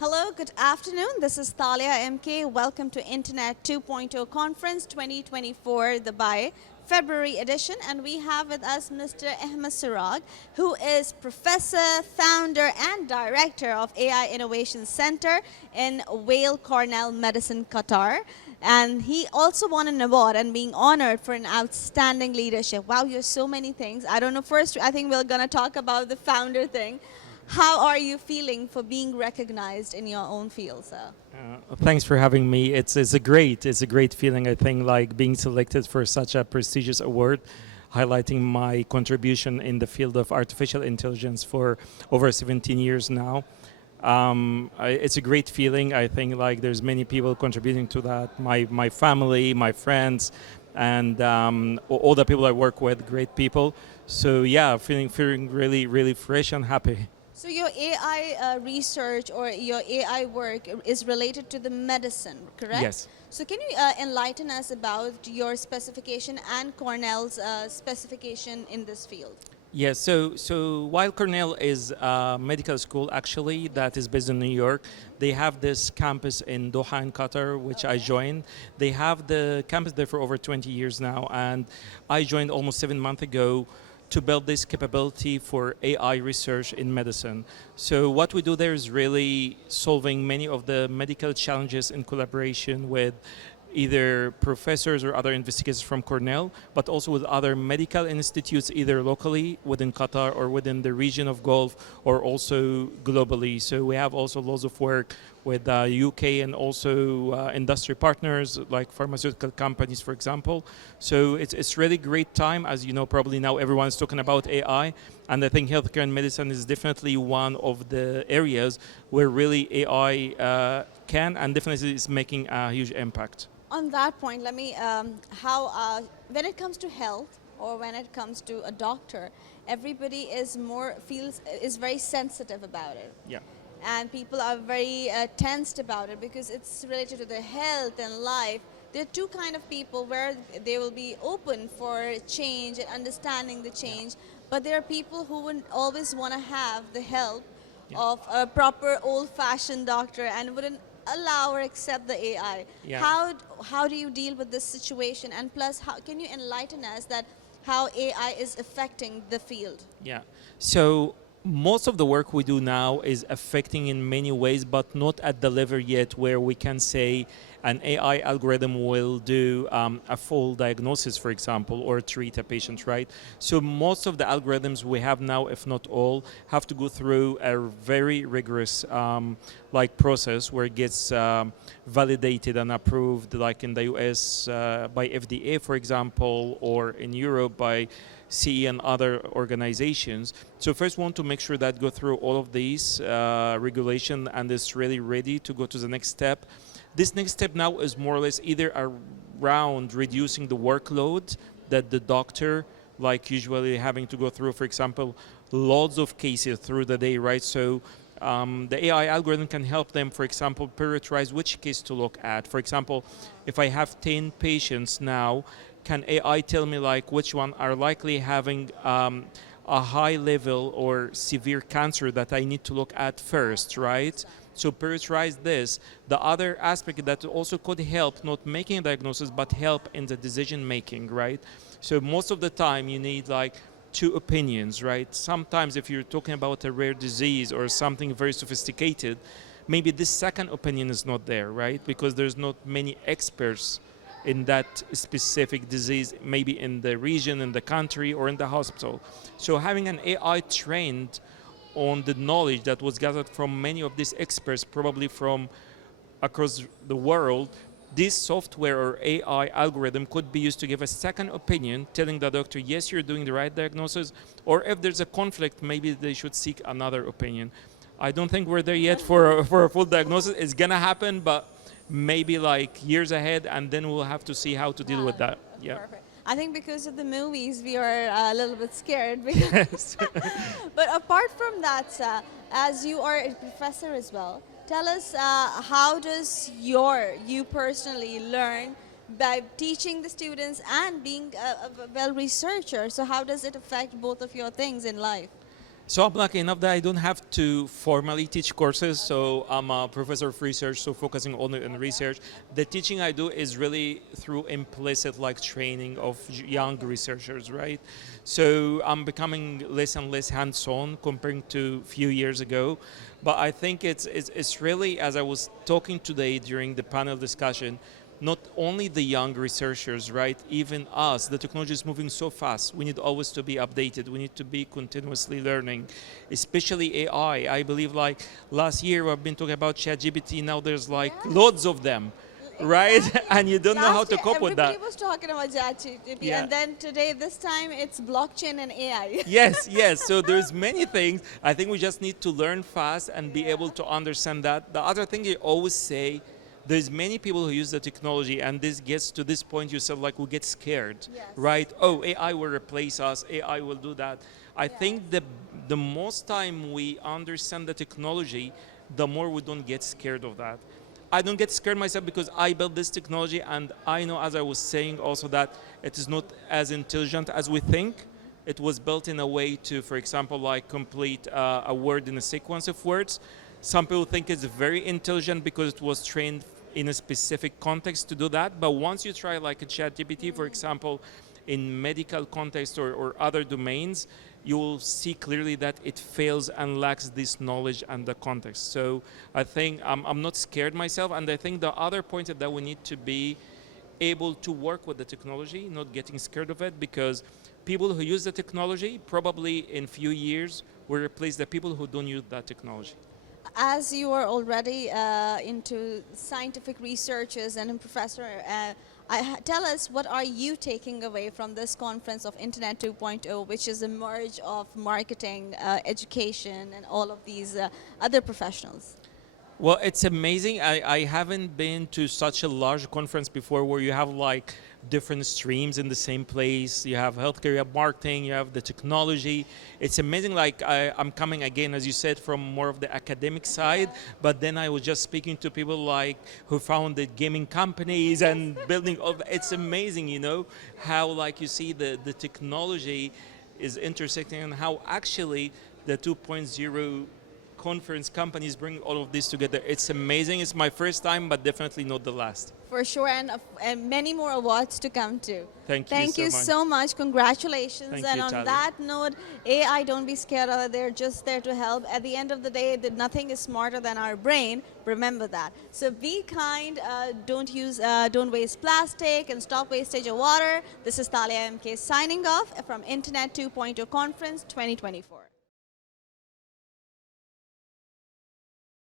Hello, good afternoon. This is Thalia MK. Welcome to Internet 2.0 Conference 2024, Dubai, February edition. And we have with us Mr. Ahmed Serag, who is professor, founder, and director of AI Innovation Center in Weill Cornell Medicine, Qatar. And he also won an award and being honored for an outstanding leadership. Wow, you're so many things. I don't know. First, I think we're going to talk about the founder thing. How are you feeling for being recognized in your own field, sir? Thanks for having me. It's a great feeling. I think like being selected for such a prestigious award, highlighting my contribution in the field of artificial intelligence for over 17 years now. It's a great feeling. I think like there's many people contributing to that. My family, my friends, and all the people I work with, great people. So yeah, feeling really fresh and happy. So your AI research or your AI work is related to the medicine, correct? Yes. So can you enlighten us about your specification and Cornell's specification in this field? Yes, so while Cornell is a medical school actually that is based in New York, they have this campus in Doha in Qatar, which I joined. They have the campus there for over 20 years now, and I joined almost 7 months ago to build this capability for AI research in medicine. So what we do there is really solving many of the medical challenges in collaboration with either professors or other investigators from Cornell, but also with other medical institutes, either locally within Qatar or within the region of Gulf, or also globally. So we have also lots of work with UK and also industry partners like pharmaceutical companies, for example. So it's really great time. As you know, probably now everyone's talking about AI, and I think healthcare and medicine is definitely one of the areas where really AI can and definitely is making a huge impact. On that point, let me, when it comes to health or when it comes to a doctor, everybody is very sensitive about it. Yeah. And people are very tensed about it because it's related to their health and life. There are two kind of people where they will be open for change and understanding the change, but there are people who would always want to have the help of a proper old-fashioned doctor and wouldn't allow or accept the AI. Yeah. How do you deal with this situation? And plus, how can you enlighten us that how AI is affecting the field? Yeah. So most of the work we do now is affecting in many ways, but not at the level yet where we can say an AI algorithm will do a full diagnosis, for example, or treat a patient, right? So most of the algorithms we have now, if not all, have to go through a very rigorous process where it gets validated and approved, like in the US by FDA, for example, or in Europe by CE and other organizations. So first we want to make sure that go through all of these regulation and is really ready to go to the next step. This next step now is more or less either around reducing the workload that the doctor, like usually having to go through, for example, loads of cases through the day, right? So the AI algorithm can help them, for example, prioritize which case to look at. For example, if I have 10 patients now, can AI tell me like which one are likely having a high level or severe cancer that I need to look at first, right? So prioritize this. The other aspect that also could help, not making a diagnosis, but help in the decision making, right? So most of the time you need like two opinions, right? Sometimes if you're talking about a rare disease or something very sophisticated, maybe this second opinion is not there, right? Because there's not many experts in that specific disease, maybe in the region, in the country, or in the hospital. So having an AI trained on the knowledge that was gathered from many of these experts, probably from across the world, this software or AI algorithm could be used to give a second opinion, telling the doctor, yes, you're doing the right diagnosis, or if there's a conflict, maybe they should seek another opinion. I don't think we're there yet for a full diagnosis. It's gonna happen, but maybe like years ahead, and then we'll have to see how to deal with that. Yeah. Perfect. I think because of the movies, we are a little bit scared. Because but apart from that, as you are a professor as well, tell us how does you personally learn by teaching the students and being a well researcher? So how does it affect both of your things in life? So I'm lucky enough that I don't have to formally teach courses. So I'm a professor of research, so focusing only on research. The teaching I do is really through implicit like training of young researchers, right? So I'm becoming less and less hands-on comparing to a few years ago. But I think it's really, as I was talking today during the panel discussion, not only the young researchers, right? Even us, the technology is moving so fast. We need always to be updated. We need to be continuously learning, especially AI. I believe like last year we've been talking about ChatGPT. Now there's like loads of them, right? Exactly. And you don't know how Last to year, cope with that. everybody was talking about ChatGPT, Yeah. and then today, this time, it's blockchain and AI. Yes, yes. So there's many things. I think we just need to learn fast and be able to understand that. The other thing you always say, there's many people who use the technology, and this gets to this point you said, like we get scared, Yes. right? Oh, AI will replace us. AI will do that. I think the most time we understand the technology, the more we don't get scared of that. I don't get scared myself because I built this technology, and I know, as I was saying also, that it is not as intelligent as we think. It was built in a way to, for example, like complete a word in a sequence of words. Some people think it's very intelligent because it was trained in a specific context to do that. But once you try like a ChatGPT, for example, in medical context or other domains, you will see clearly that it fails and lacks this knowledge and the context. So I think I'm not scared myself. And I think the other point is that we need to be able to work with the technology, not getting scared of it, because people who use the technology probably in few years will replace the people who don't use that technology. As you are already into scientific researches and a professor, tell us what are you taking away from this conference of Internet 2.0, which is a merge of marketing, education, and all of these other professionals? Well, it's amazing. I haven't been to such a large conference before where you have like different streams in the same place. You have healthcare, you have marketing, you have the technology. It's amazing. Like I'm coming again, as you said, from more of the academic side, but then I was just speaking to people like who founded gaming companies and building. It's amazing, you know, how like you see the technology is intersecting and how actually the 2.0 conference companies bring all of this together. It's amazing. It's my first time, but definitely not the last. For sure, and many more awards to come too. Thank you Thank so you much. so much. Congratulations. Thank And you, on Talia. that note, AI, don't be scared of it. They're just there to help. At the end of the day, nothing is smarter than our brain. Remember that. So be kind. Don't waste plastic and stop wastage of water. This is Talia MK signing off from Internet 2.0 Conference 2024.